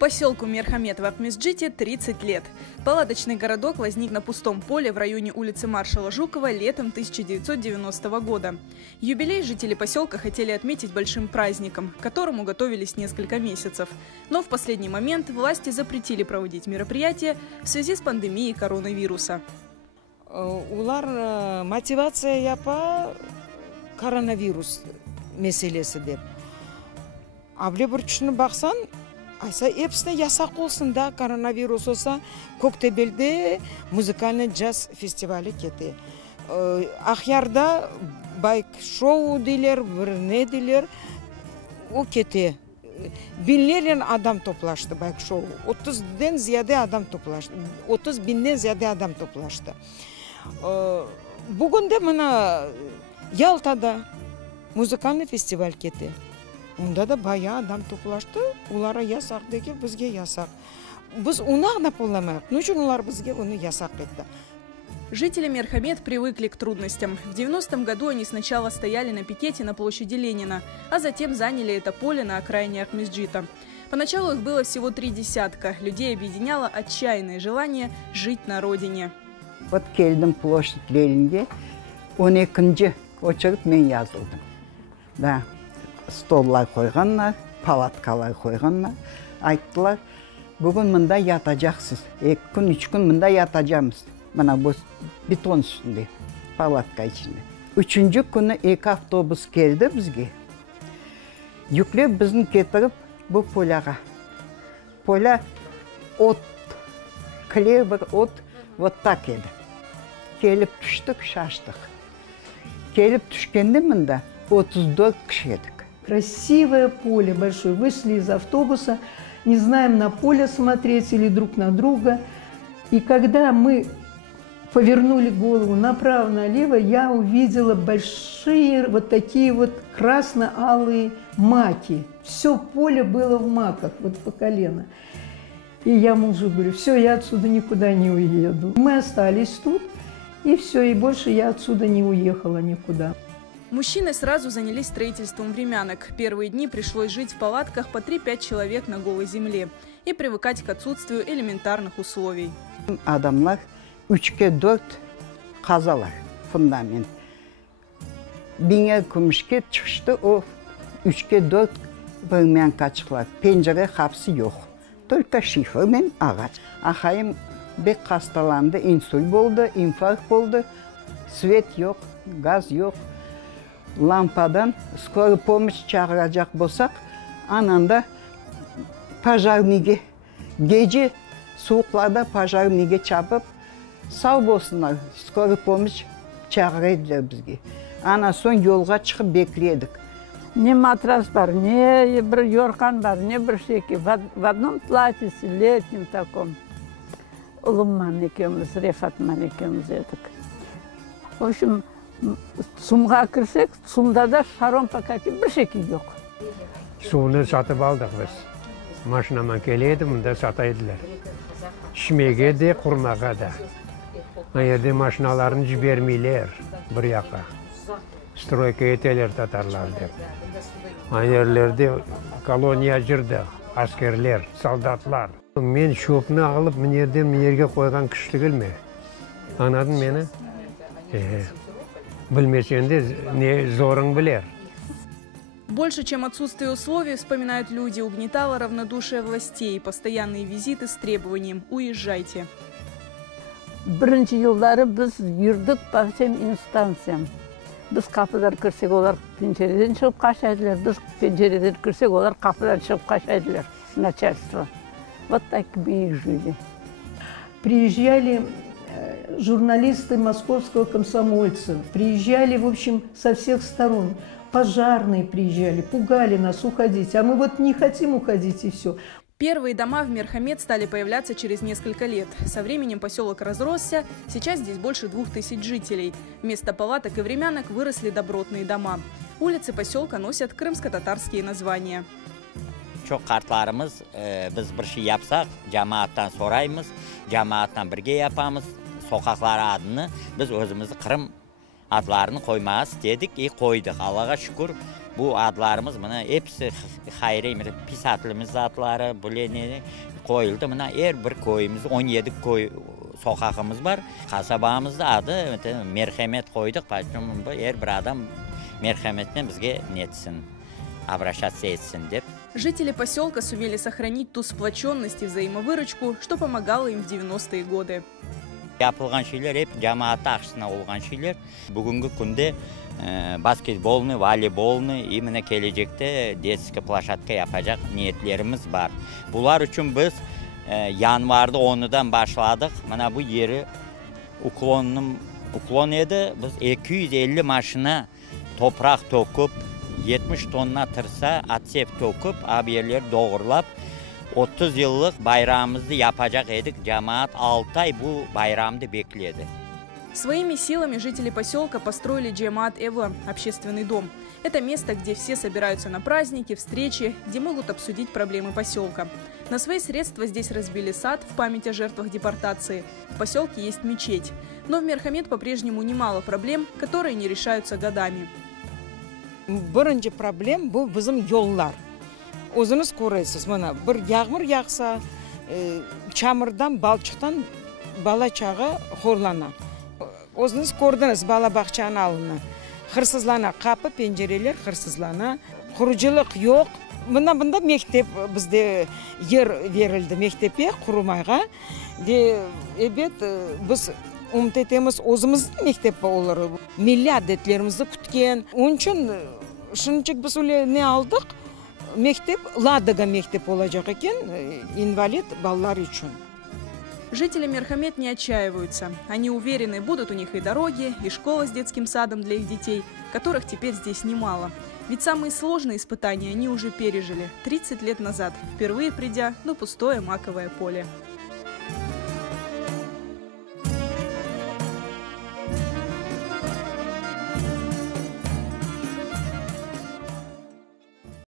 Поселку Мерхамед в Акмесджите 30 лет. Палаточный городок возник на пустом поле в районе улицы Маршала Жукова летом 1990 года. Юбилей жители поселка хотели отметить большим праздником, к которому готовились несколько месяцев. Но в последний момент власти запретили проводить мероприятие в связи с пандемией коронавируса. Улар мотивация япа коронавирус меселесі деп. Абле бір түшіні бақсан, айса епсіне ясақ болсын да коронавирус олса, Көктебелде музыкальный джаз фестивалі кете. Ақярда байк шоу дейлер, бір не дейлер, о кете. Binlerden adam toplaştı bayk şovu. 30'den ziyade adam toplaştı. 30 binden ziyade adam toplaştı. Bugün de bana Yalta'da müzikalny festival keti. Onda da bayağı adam toplaştı. Ulara yasak değil, bizge yasak. Biz onu yapılamayız. Niçin ular bizge onu yasak etti? Жители Мерхамед привыкли к трудностям. В 90-м году они сначала стояли на пикете на площади Ленина, а затем заняли это поле на окраине Акмесджита. Поначалу их было всего 3 десятка. Людей объединяло отчаянное желание жить на родине. Вот келдім площадь Ленинге, 12-нче очерк мен yazıldım. Да, столлар қойғаннар, палаткалар қойғанар. Айттылар, бүгін мында ятажақсыз. 2 күн, 3 күн мында ятажамыз. Bana bu beton üstünde, palatka içinde. 3. günü 2 avtobus geldi bizge. Yüklep bizim getirip bu polağa. Pola ot, kleber ot, вот так geldi. Gelip düştük, şaştık. Gelip düşkende mında 34 kişiydik. Красивое поле большое. Вышли из автобуса, не знаем на поле смотреть или друг на друга. И когда мы повернули голову направо-налево, я увидела большие вот такие вот красно-алые маки. Все поле было в маках, вот по колено. И я мужу говорю, все, я отсюда никуда не уеду. Мы остались тут, и все, и больше я отсюда не уехала никуда. Мужчины сразу занялись строительством времянок. Первые дни пришлось жить в палатках по 3-5 человек на голой земле и привыкать к отсутствию элементарных условий. Адамlar 3-4 qazalar, fundament. Bine kümüşke çıkıştı, o 3-4 времянка çıklar. Pencere kapısı yok. Только şifre men ağaç. Ahayım bek hastalandı, insult oldu, infarkt oldu. Svet yok, gaz yok. Lampadan skori pomoç çağıracak bolsak, ananda pajarnige, gece soğuklarda pajarnige çapıp sağ bolsunlar, skori pomoç çağırdılar bizge. Ana son yolga çıkıp bekledik. Ne matras var, ne bir yorgan var, ne bir şey ki. В одном платьице, летнем таком. Улымман екеуміз, Рефатман екеуміз едік. В общем, сумға кірсек, сумда да шарон пакеті bir şey yok. Суны сатып алдық біз. Машинамен келеді, мұнда сатайдылар. Ішмеге де, құрмаға да. Айерде машиналарын жібермейлер бір яққа. Стройка етелер татарлар деп. Айерлерде колония жүрді, аскерлер, солдатлар. Мен шөпіні алып, мінерге қойған күшті келме. Анадың мені? Білмесенде не зорың білер. Больше, чем отсутствие условий, вспоминают люди, угнетало равнодушие властей и постоянные визиты с требованием «Уезжайте». Бірінші yılları biz yürüdük bakayım instansiyam. Biz kapıdan kırsek olar pencereden çıkıp kaçaydılar. Biz pencereden kırsek olar kapıdan çıkıp kaçaydılar. Начальство. Вот так и жили. Приезжали журналисты московского комсомольца, приезжали, в общем, со всех сторон. Пожарные приезжали, пугали нас уходить, а мы вот не хотим уходить и все. Первые дома в Мерхамед стали появляться через несколько лет. Со временем поселок разросся, сейчас здесь больше 2000 жителей. Вместо палаток и времянок выросли добротные дома. Улицы поселка носят крымско-татарские названия. Çok kartlarımız, biz bir şey yapsak, cemaattan sorayımız, cemaattan birge yapamız, sokaklar adını biz özümüzü Kırım атларын қоймас дедік и қойдық. Аллаға шүкір, бұл атларымыз мына епсі хайрей писатылымыз атлары бүлене қойылды. Мына бір койымыз 17 кой соқақымыз бар. Қасабамызда ады мерхемет қойдық. Бір адам мерхеметпен бізге нетсін, обращаться етсін деп. Жители поселка сумели сохранить ту сплоченность и взаимовыручку, что помогало им в 90-е годы. Yapılған şeyler hep cemaatı ақшысына olған şeyler. Бүгінгі күнде баскетболны, волейболны, именно келешекте детский площадка yapacak niyetlerimiz бар. Бұлар үшін біз январда 10-дан başladık. Мына bu yeri uklon еді. Biz 250 машина toprak tokup, 70 tonna tırsa atsep tokup, abiyerleri doğrulap, 30 yıllık bayramımızı yapacak edik. Cemaat 6 ay bu bayramda bekledi. Своими силами жители поселка построили Джамаат Эва, общественный дом. Это место, где все собираются на праздники, встречи, где могут обсудить проблемы поселка. На свои средства здесь разбили сад в память о жертвах депортации. В поселке есть мечеть. Но в Мерхамед по-прежнему немало проблем, которые не решаются годами. Бірінші проблем бұл bizim yollar. Өзіңіз көресіз, мына бір yağmur yağsa, çamurdan, balçıktan bala çağı xo'rlana. Өзіңіз көрдіңіз, bala бақшаны алына. Hırsızlana, kapı pencereler hırsızlana. Kuruculuk yok. Bunda mektep bizde yer verildi mektepe kurmayga. De evet biz umut etemiz o'zimizning mektep olur. Milli adetlerimizni kutgan. Onun için shunchalik biz ne aldık? Mektep Ладога mektep olacak ekan, invalid balalar için. Жители Мерхамед не отчаиваются. Они уверены, будут у них и дороги, и школа с детским садом для их детей, которых теперь здесь немало. Ведь самые сложные испытания они уже пережили 30 лет назад, впервые придя на пустое маковое поле.